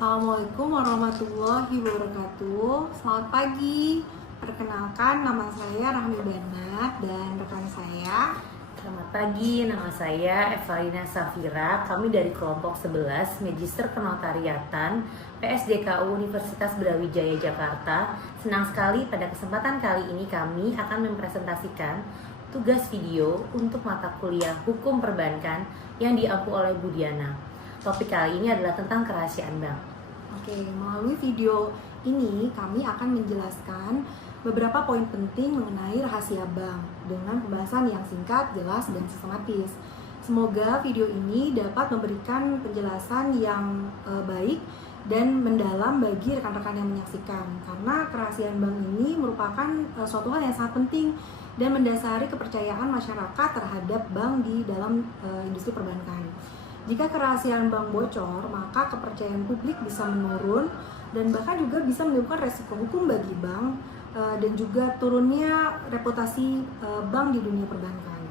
Assalamualaikum warahmatullahi wabarakatuh. Selamat pagi. Perkenalkan, nama saya Rahmi Banat dan rekan saya. Selamat pagi, nama saya Evalina Safira. Kami dari kelompok 11 Magister Kenotariatan PSDKU Universitas Brawijaya Jakarta. Senang sekali pada kesempatan kali ini kami akan mempresentasikan tugas video untuk mata kuliah Hukum Perbankan yang diampu oleh Bu Diana. Topik kali ini adalah tentang kerahasiaan bank. Oke, melalui video ini kami akan menjelaskan beberapa poin penting mengenai rahasia bank dengan pembahasan yang singkat, jelas, dan sistematis. Semoga video ini dapat memberikan penjelasan yang baik dan mendalam bagi rekan-rekan yang menyaksikan, karena kerahasiaan bank ini merupakan suatu hal yang sangat penting dan mendasari kepercayaan masyarakat terhadap bank di dalam industri perbankan. Jika kerahasiaan bank bocor, maka kepercayaan publik bisa menurun dan bahkan juga bisa menimbulkan resiko hukum bagi bank dan juga turunnya reputasi bank di dunia perbankan.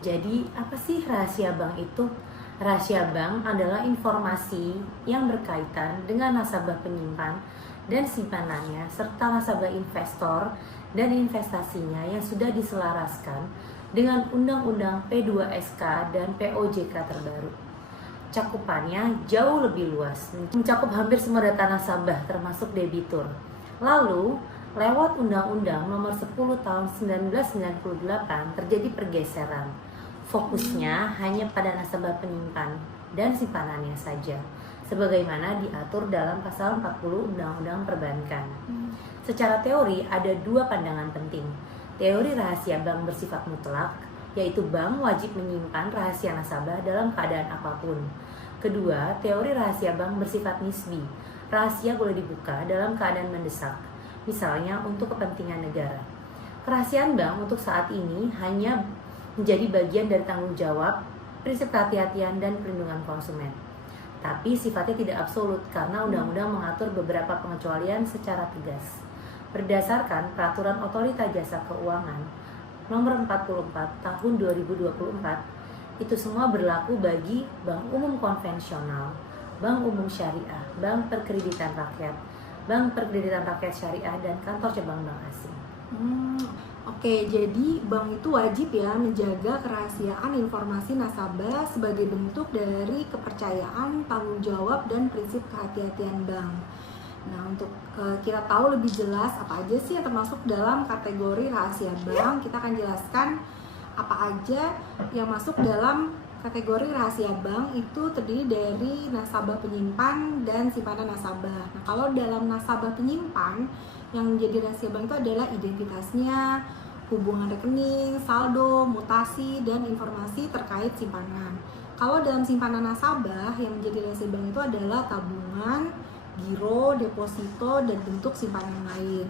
Jadi, apa sih rahasia bank itu? Rahasia bank adalah informasi yang berkaitan dengan nasabah penyimpan dan simpanannya serta nasabah investor dan investasinya yang sudah diselaraskan dengan Undang-Undang P2SK dan POJK terbaru. Cakupannya jauh lebih luas, mencakup hampir semua data nasabah termasuk debitur. Lalu, lewat Undang-Undang Nomor 10 Tahun 1998 terjadi pergeseran. Fokusnya hanya pada nasabah penyimpan dan simpanannya saja, sebagaimana diatur dalam pasal 40 Undang-Undang Perbankan. Secara teori ada dua pandangan penting. Teori rahasia bank bersifat mutlak, yaitu bank wajib menyimpan rahasia nasabah dalam keadaan apapun. Kedua, teori rahasia bank bersifat nisbi. Rahasia boleh dibuka dalam keadaan mendesak, misalnya untuk kepentingan negara. Kerahasiaan bank untuk saat ini hanya menjadi bagian dari tanggung jawab, prinsip kehati-hatian dan perlindungan konsumen. Tapi sifatnya tidak absolut karena undang-undang mengatur beberapa pengecualian secara tegas. Berdasarkan Peraturan Otorita Jasa Keuangan Nomor 44 Tahun 2024, itu semua berlaku bagi bank umum konvensional, bank umum syariah, bank perkreditan rakyat syariah, dan kantor cabang bank asing. Oke, jadi bank itu wajib ya menjaga kerahasiaan informasi nasabah sebagai bentuk dari kepercayaan, tanggung jawab, dan prinsip kehati-hatian bank. Nah, untuk kita tahu lebih jelas apa aja sih yang termasuk dalam kategori rahasia bank, kita akan jelaskan apa aja yang masuk dalam kategori rahasia bank. Itu terdiri dari nasabah penyimpan dan simpanan nasabah. Nah, kalau dalam nasabah penyimpan, yang menjadi rahasia bank itu adalah identitasnya, hubungan rekening, saldo, mutasi, dan informasi terkait simpanan. Kalau dalam simpanan nasabah, yang menjadi rahasia bank itu adalah tabungan, giro, deposito, dan bentuk simpanan lain.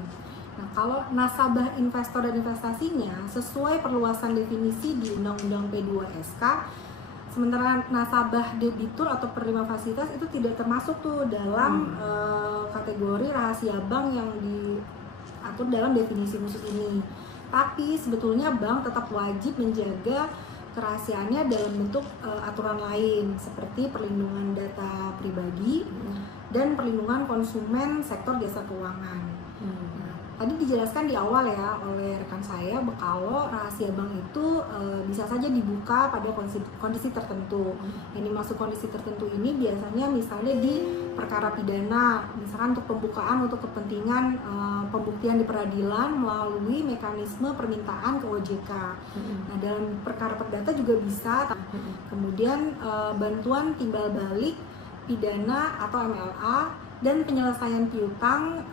Nah, kalau nasabah investor dan investasinya sesuai perluasan definisi di Undang-Undang P2SK, sementara nasabah debitur atau penerima fasilitas itu tidak termasuk tuh dalam kategori rahasia bank yang diatur dalam definisi khusus ini. Tapi sebetulnya bank tetap wajib menjaga kerahasiaannya dalam bentuk aturan lain seperti perlindungan data pribadi dan perlindungan konsumen sektor jasa keuangan. Nah, tadi dijelaskan di awal ya oleh rekan saya kalau rahasia bank itu bisa saja dibuka pada kondisi tertentu. Yang dimaksud kondisi tertentu ini biasanya misalnya di perkara pidana, misalkan untuk pembukaan untuk kepentingan pembuktian di peradilan melalui mekanisme permintaan ke OJK. Nah, dalam perkara perdata juga bisa. Kemudian bantuan timbal balik pidana atau MLA dan penyelesaian piutang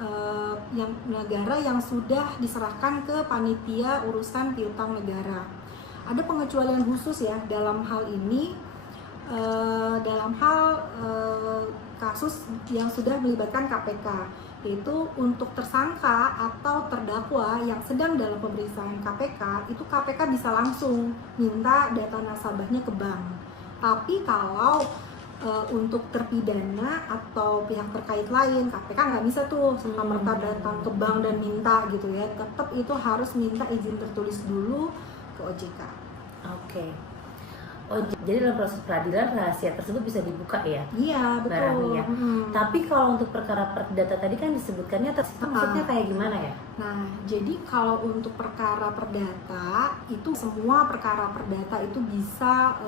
yang negara yang sudah diserahkan ke panitia urusan piutang negara. Ada pengecualian khusus ya dalam hal ini, dalam hal kasus yang sudah melibatkan KPK, yaitu untuk tersangka atau terdakwa yang sedang dalam pemeriksaan KPK, itu KPK bisa langsung minta data nasabahnya ke bank. Tapi kalau untuk terpidana atau pihak terkait lain, KPK nggak bisa tuh serta-merta datang ke bank dan minta gitu ya. Tetap itu harus minta izin tertulis dulu ke OJK. Oke. Oh, jadi dalam proses peradilan rahasia tersebut bisa dibuka ya? Iya, Mbak Rahmi betul. ya. Tapi kalau untuk perkara perdata tadi kan disebutkannya itu maksudnya kayak gimana ya? Nah, jadi kalau untuk perkara perdata itu semua perkara perdata itu bisa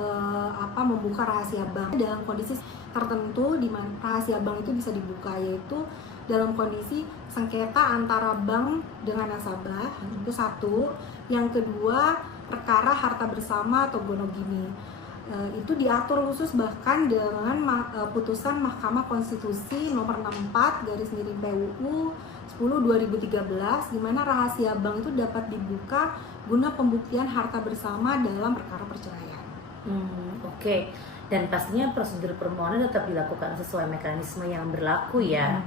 membuka rahasia bank dalam kondisi tertentu di mana rahasia bank itu bisa dibuka, yaitu dalam kondisi sengketa antara bank dengan nasabah, itu satu. Yang kedua, perkara harta bersama atau gonogini. Itu diatur khusus bahkan dengan putusan Mahkamah Konstitusi nomor 64 garis miring PUU 10/2013, di mana rahasia bank itu dapat dibuka guna pembuktian harta bersama dalam perkara perceraian. Oke. Dan pastinya prosedur permohonan tetap dilakukan sesuai mekanisme yang berlaku ya.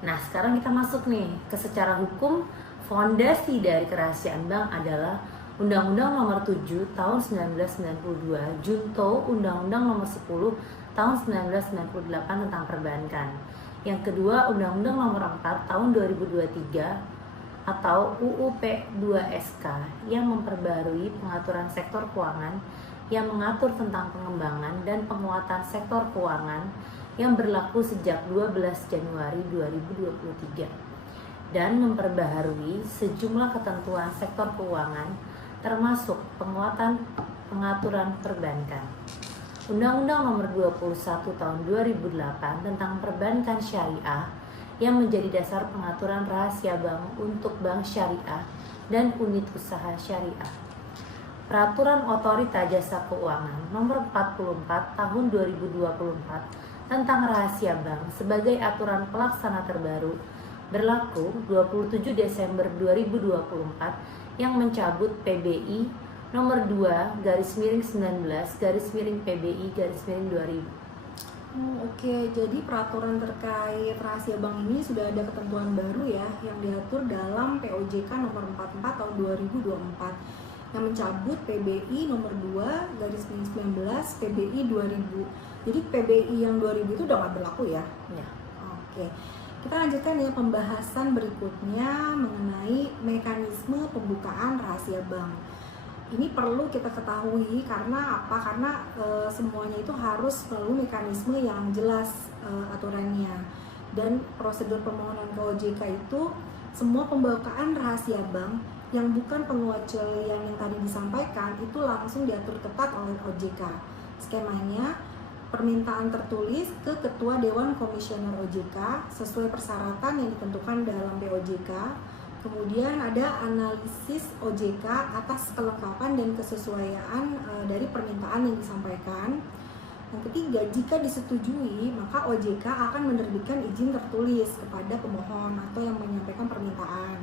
Nah, sekarang kita masuk nih ke secara hukum. Fondasi dari kerahasiaan bank adalah Undang-Undang Nomor 7 Tahun 1992 junto Undang-Undang Nomor 10 Tahun 1998 tentang perbankan. Yang kedua, Undang-Undang Nomor 4 Tahun 2023 atau UU P2SK yang memperbarui pengaturan sektor keuangan yang mengatur tentang pengembangan dan penguatan sektor keuangan yang berlaku sejak 12 Januari 2023 dan memperbaharui sejumlah ketentuan sektor keuangan termasuk penguatan pengaturan perbankan. Undang-Undang Nomor 21 Tahun 2008 tentang Perbankan Syariah yang menjadi dasar pengaturan rahasia bank untuk bank syariah dan unit usaha syariah. Peraturan Otorita Jasa Keuangan Nomor 44 Tahun 2024 tentang rahasia bank sebagai aturan pelaksana terbaru berlaku 27 Desember 2024 yang mencabut PBI nomor 2 garis miring 19 garis miring PBI garis miring 2000. Oke, jadi peraturan terkait rahasia bank ini sudah ada ketentuan baru ya yang diatur dalam POJK nomor 44 tahun 2024 yang mencabut PBI nomor 2 garis miring 19 PBI 2000. Jadi PBI yang 2000 itu udah nggak berlaku ya? Ya. Oke. Kita lanjutkan ya pembahasan berikutnya mengenai mekanisme pembukaan rahasia bank. Ini perlu kita ketahui karena apa? Karena semuanya itu harus melalui mekanisme yang jelas aturannya. Dan prosedur permohonan ke OJK itu semua pembukaan rahasia bank yang bukan pengecualian yang tadi disampaikan itu langsung diatur ketat oleh OJK. Skemanya, permintaan tertulis ke Ketua Dewan Komisioner OJK sesuai persyaratan yang ditentukan dalam POJK. Kemudian ada analisis OJK atas kelengkapan dan kesesuaian dari permintaan yang disampaikan. Yang ketiga, jika disetujui, maka OJK akan menerbitkan izin tertulis kepada pemohon atau yang menyampaikan permintaan.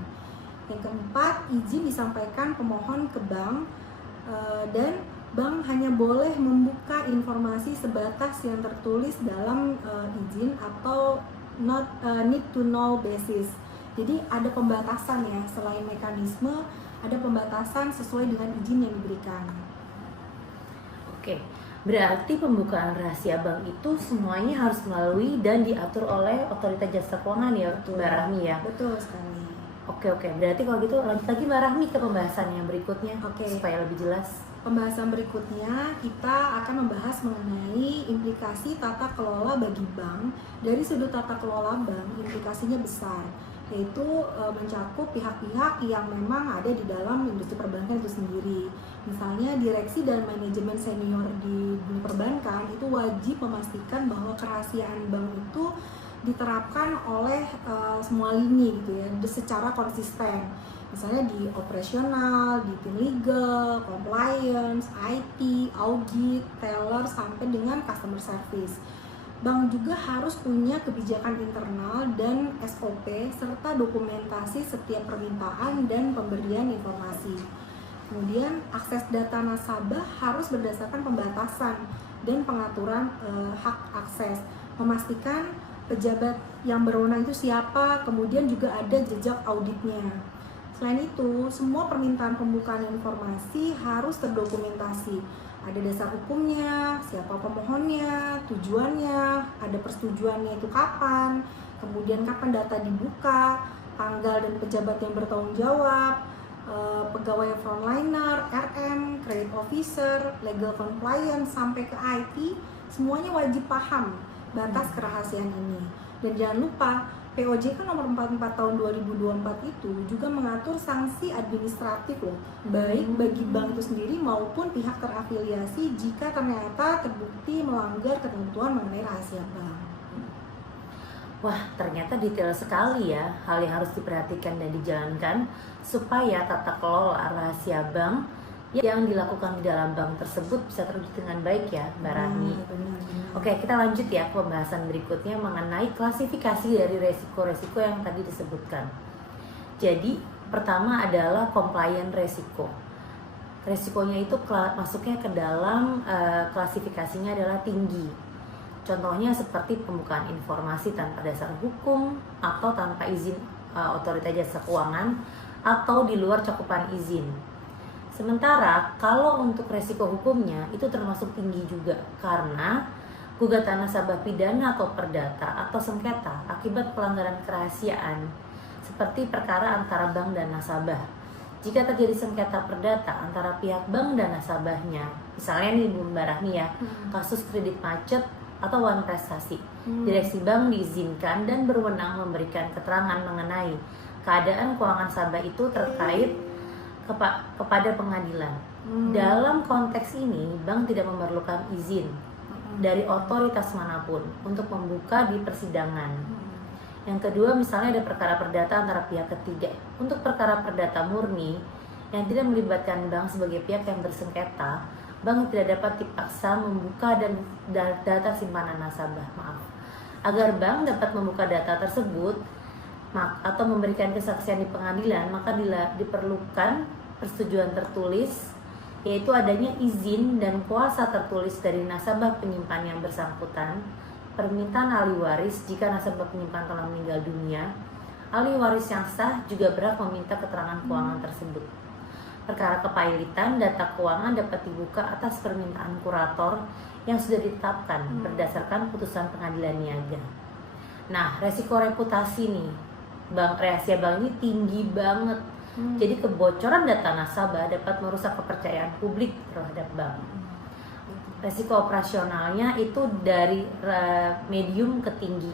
Yang keempat, izin disampaikan pemohon ke bank dan bank hanya boleh membuka informasi sebatas yang tertulis dalam izin atau need to know basis. Jadi ada pembatasan ya, selain mekanisme ada pembatasan sesuai dengan izin yang diberikan. Oke, berarti pembukaan rahasia bank itu semuanya harus melalui dan diatur oleh Otorita Jasa Keuangan ya, Mbak Rahmi ya? Betul sekali. Oke, berarti kalau gitu lanjut lagi Mbak Rahmi ke pembahasan yang berikutnya supaya lebih jelas. Pembahasan berikutnya kita akan membahas mengenai implikasi tata kelola bagi bank. Dari sudut tata kelola bank, implikasinya besar, yaitu mencakup pihak-pihak yang memang ada di dalam industri perbankan itu sendiri. Misalnya direksi dan manajemen senior di dunia perbankan itu wajib memastikan bahwa kerahasiaan bank itu diterapkan oleh semua lini gitu ya, secara konsisten. Misalnya di operasional, di tim legal, compliance, IT, audit, teller, sampai dengan customer service. Bank juga harus punya kebijakan internal dan SOP serta dokumentasi setiap permintaan dan pemberian informasi. Kemudian akses data nasabah harus berdasarkan pembatasan dan pengaturan hak akses, memastikan pejabat yang berwenang itu siapa, kemudian juga ada jejak auditnya. Selain itu, semua permintaan pembukaan informasi harus terdokumentasi. Ada dasar hukumnya, siapa pemohonnya, tujuannya, ada persetujuannya itu kapan, kemudian kapan data dibuka, tanggal dan pejabat yang bertanggung jawab, pegawai frontliner, RM, credit officer, legal compliance sampai ke IT, semuanya wajib paham batas kerahasiaan ini. Dan jangan lupa POJK nomor 44 tahun 2024 itu juga mengatur sanksi administratif loh, baik bagi bank itu sendiri maupun pihak terafiliasi jika ternyata terbukti melanggar ketentuan mengenai rahasia bank. Wah, ternyata detail sekali ya hal yang harus diperhatikan dan dijalankan supaya tata kelola rahasia bank yang dilakukan di dalam bank tersebut bisa terwujud dengan baik ya, Mbak Rahmi. Oke, kita lanjut ya ke pembahasan berikutnya mengenai klasifikasi dari resiko-resiko yang tadi disebutkan. Jadi, pertama adalah compliant resiko. Resikonya itu masuknya ke dalam klasifikasinya adalah tinggi. Contohnya seperti pembukaan informasi tanpa dasar hukum atau tanpa izin otoritas jasa keuangan atau di luar cakupan izin. Sementara kalau untuk resiko hukumnya itu termasuk tinggi juga karena gugatan nasabah pidana atau perdata atau sengketa akibat pelanggaran kerahasiaan seperti perkara antara bank dan nasabah. Jika terjadi sengketa perdata antara pihak bank dan nasabahnya, misalnya nih Mbak Rahmi ya, kasus kredit macet atau wan prestasi, direksi bank diizinkan dan berwenang memberikan keterangan mengenai keadaan keuangan nasabah itu terkait kepada pengadilan. Dalam konteks ini, bank tidak memerlukan izin dari otoritas manapun untuk membuka di persidangan. Yang kedua, misalnya ada perkara perdata antara pihak ketiga. Untuk perkara perdata murni yang tidak melibatkan bank sebagai pihak yang bersengketa, bank tidak dapat dipaksa membuka dan data simpanan nasabah. Agar bank dapat membuka data tersebut atau memberikan kesaksian di pengadilan, maka diperlukan persetujuan tertulis, yaitu adanya izin dan kuasa tertulis dari nasabah penyimpan yang bersangkutan, permintaan ahli waris jika nasabah penyimpan telah meninggal dunia. Ahli waris yang sah juga berhak meminta keterangan keuangan tersebut. Perkara kepailitan data keuangan dapat dibuka atas permintaan kurator yang sudah ditetapkan berdasarkan putusan pengadilan niaga. Nah, resiko reputasi nih, rahasia bank ini tinggi banget. Jadi kebocoran data nasabah dapat merusak kepercayaan publik terhadap bank. Resiko operasionalnya itu dari medium ke tinggi.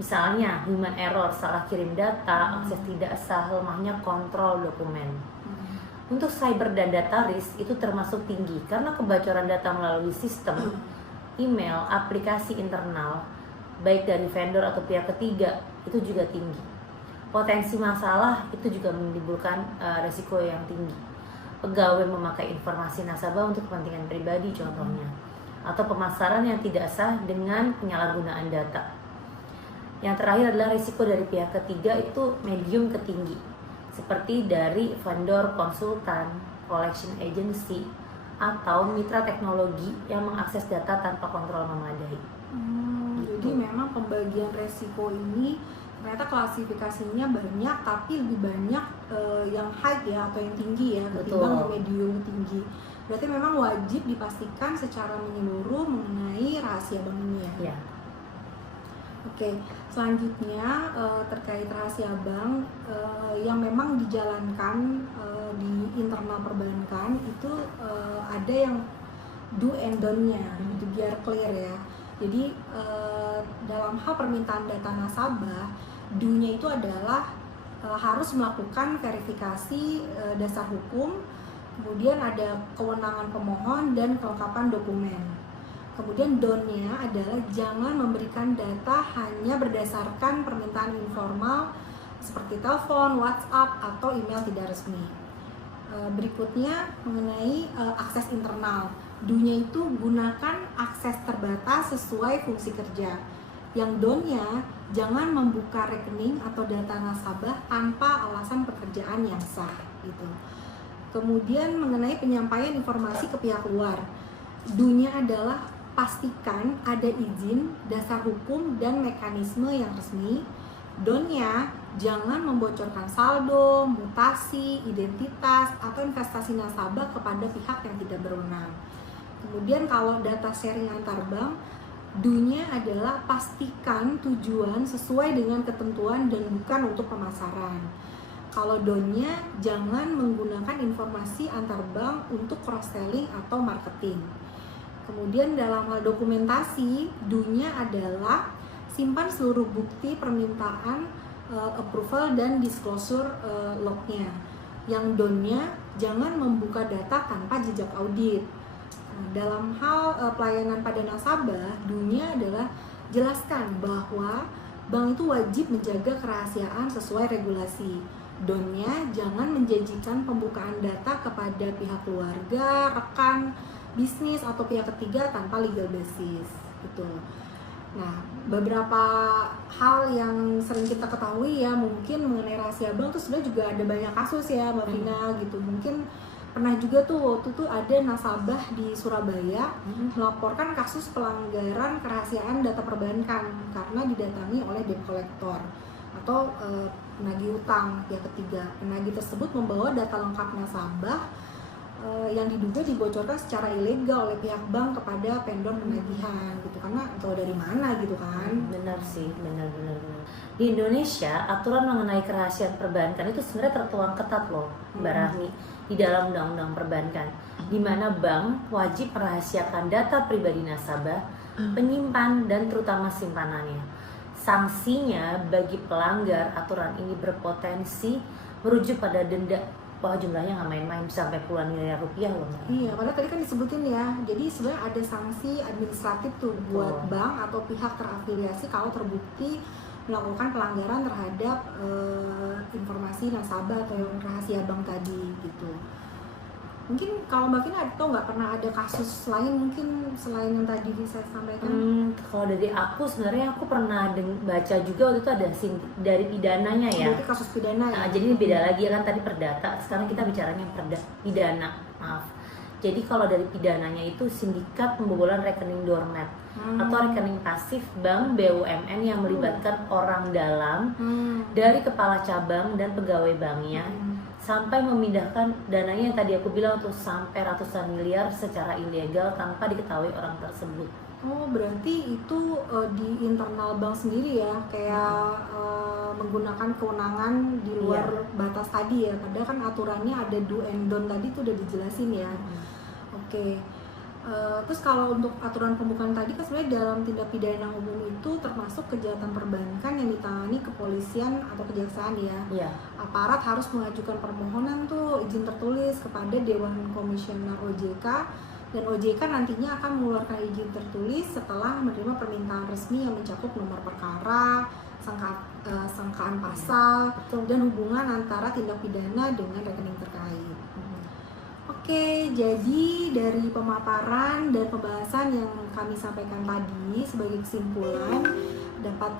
Misalnya human error, salah kirim data, akses tidak sah, lemahnya kontrol dokumen. Untuk cyber dan data risk itu termasuk tinggi karena kebocoran data melalui sistem, email, aplikasi internal, baik dari vendor atau pihak ketiga itu juga tinggi. Potensi masalah itu juga menimbulkan resiko yang tinggi. Pegawai memakai informasi nasabah untuk kepentingan pribadi contohnya, atau pemasaran yang tidak sah dengan penyalahgunaan data. Yang terakhir adalah risiko dari pihak ketiga itu medium ke tinggi, seperti dari vendor, konsultan, collection agency, atau mitra teknologi yang mengakses data tanpa kontrol memadai. Jadi memang pembagian resiko ini ternyata klasifikasinya banyak, tapi lebih banyak yang high ya atau yang tinggi ya ketimbang yang medium tinggi. Berarti memang wajib dipastikan secara menyeluruh mengenai rahasia bank ini ya. Oke, selanjutnya terkait rahasia bank yang memang dijalankan di internal perbankan itu ada yang do and don't-nya, itu biar clear ya. Jadi dalam hal permintaan data nasabah, do-nya itu adalah harus melakukan verifikasi dasar hukum, kemudian ada kewenangan pemohon dan kelengkapan dokumen. Kemudian don't-nya adalah jangan memberikan data hanya berdasarkan permintaan informal seperti telepon, WhatsApp, atau email tidak resmi. Berikutnya mengenai akses internal. Do-nya itu gunakan akses terbatas sesuai fungsi kerja. Yang don't-nya jangan membuka rekening atau data nasabah tanpa alasan pekerjaan yang sah gitu. Kemudian mengenai penyampaian informasi ke pihak luar. Do-nya adalah pastikan ada izin, dasar hukum, dan mekanisme yang resmi. Don't-nya jangan membocorkan saldo, mutasi, identitas, atau investasi nasabah kepada pihak yang tidak berwenang. Kemudian kalau data sharing antar bank, do-nya adalah pastikan tujuan sesuai dengan ketentuan dan bukan untuk pemasaran. Kalau don'tnya, jangan menggunakan informasi antar bank untuk cross-selling atau marketing. Kemudian dalam hal dokumentasi, do-nya adalah simpan seluruh bukti permintaan approval dan disclosure log-nya. Yang don'tnya, jangan membuka data tanpa jejak audit. Nah, dalam hal pelayanan pada nasabah, do-nya adalah jelaskan bahwa bank itu wajib menjaga kerahasiaan sesuai regulasi. Don'tnya, jangan menjanjikan pembukaan data kepada pihak keluarga, rekan, bisnis, atau pihak ketiga tanpa legal basis. Gitu. Nah, beberapa hal yang sering kita ketahui ya mungkin mengenai rahasia bank tuh sebenarnya juga ada banyak kasus ya Mbak Vina gitu. Mungkin pernah juga tuh waktu itu ada nasabah di Surabaya melaporkan kasus pelanggaran kerahasiaan data perbankan karena didatangi oleh debt collector atau penagih utang pihak ketiga. Penagih tersebut membawa data lengkap nasabah yang diduga dibocorkan secara ilegal oleh pihak bank kepada vendor penagihan gitu, karena tahu dari mana gitu kan. Benar sih, benar. Di Indonesia aturan mengenai kerahasiaan perbankan itu sebenarnya tertuang ketat loh Mbak Rahmi di dalam undang-undang perbankan, di mana bank wajib merahasiakan data pribadi nasabah, penyimpan dan terutama simpanannya. Sanksinya bagi pelanggar aturan ini berpotensi merujuk pada denda. Wah, jumlahnya nggak main-main, sampai puluhan miliar rupiah loh. Iya, padahal tadi kan disebutin ya. Jadi sebenarnya ada sanksi administratif tuh buat bank atau pihak terafiliasi kalau terbukti melakukan pelanggaran terhadap informasi nasabah atau rahasia bank tadi gitu. Mungkin kalau Mbak Vina atau nggak pernah ada kasus lain mungkin selain yang tadi saya sampaikan? Kalau dari aku sebenarnya aku pernah baca juga waktu itu ada dari pidananya ya. Berarti kasus pidana ya? Nah, jadi ini beda lagi kan tadi perdata, sekarang kita bicaranya pidana, maaf. Jadi kalau dari pidananya itu sindikat pembobolan rekening dormant atau rekening pasif bank BUMN yang melibatkan orang dalam dari kepala cabang dan pegawai banknya sampai memindahkan dananya yang tadi aku bilang tuh sampai ratusan miliar secara ilegal tanpa diketahui orang tersebut. Oh, berarti itu di internal bank sendiri ya, kayak menggunakan kewenangan di luar batas tadi ya. Padahal kan aturannya ada do and don't tadi tuh udah dijelasin ya. Oke. Terus kalau untuk aturan pembukaan tadi kan sebenarnya dalam tindak pidana umum itu termasuk kejahatan perbankan yang ditangani kepolisian atau kejaksaan ya. Iya. Aparat harus mengajukan permohonan tuh izin tertulis kepada Dewan Komisioner OJK, dan OJK nantinya akan mengeluarkan izin tertulis setelah menerima permintaan resmi yang mencakup nomor perkara, sangkaan pasal, dan hubungan antara tindak pidana dengan rekening terkait. Oke, jadi dari pemaparan dan pembahasan yang kami sampaikan tadi sebagai kesimpulan dapat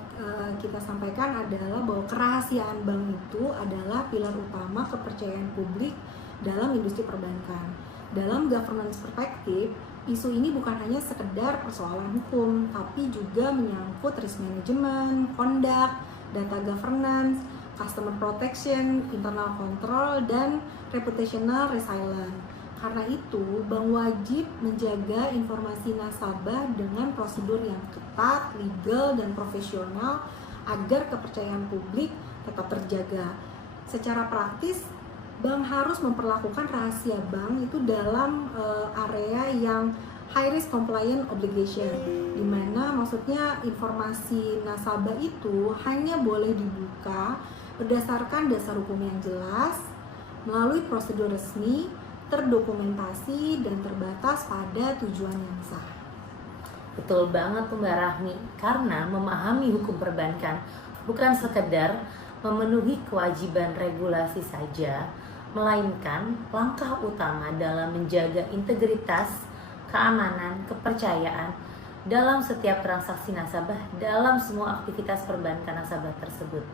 kita sampaikan adalah bahwa kerahasiaan bank itu adalah pilar utama kepercayaan publik dalam industri perbankan. Dalam governance perspektif, isu ini bukan hanya sekedar persoalan hukum, tapi juga menyangkut risk management, conduct, data governance, customer protection, internal control, dan reputational resilience. Karena itu, bank wajib menjaga informasi nasabah dengan prosedur yang ketat, legal, dan profesional agar kepercayaan publik tetap terjaga. Secara praktis, bank harus memperlakukan rahasia bank itu dalam area yang high risk compliant obligation, di mana maksudnya informasi nasabah itu hanya boleh dibuka berdasarkan dasar hukum yang jelas, melalui prosedur resmi, terdokumentasi, dan terbatas pada tujuan yang sah. Betul banget tuh Mbak Rahmi, karena memahami hukum perbankan bukan sekedar memenuhi kewajiban regulasi saja, melainkan langkah utama dalam menjaga integritas, keamanan, kepercayaan dalam setiap transaksi nasabah dalam semua aktivitas perbankan nasabah tersebut.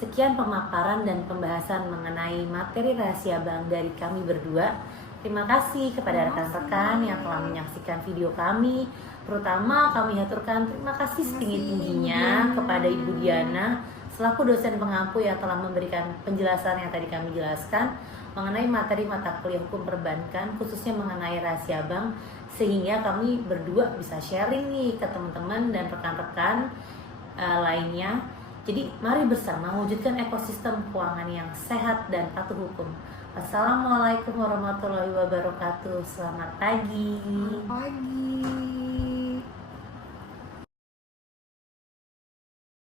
Sekian pemaparan dan pembahasan mengenai materi rahasia bank dari kami berdua. Terima kasih kepada rekan-rekan yang telah menyaksikan video kami. Terutama kami aturkan terima kasih setinggi-tingginya kepada Ibu Diana selaku dosen pengampu yang telah memberikan penjelasan yang tadi kami jelaskan mengenai materi mata kuliah hukum perbankan, khususnya mengenai rahasia bank, sehingga kami berdua bisa sharing nih ke teman-teman dan rekan-rekan lainnya Jadi mari bersama wujudkan ekosistem keuangan yang sehat dan patuh hukum. Wassalamualaikum warahmatullahi wabarakatuh. Selamat pagi. Selamat pagi.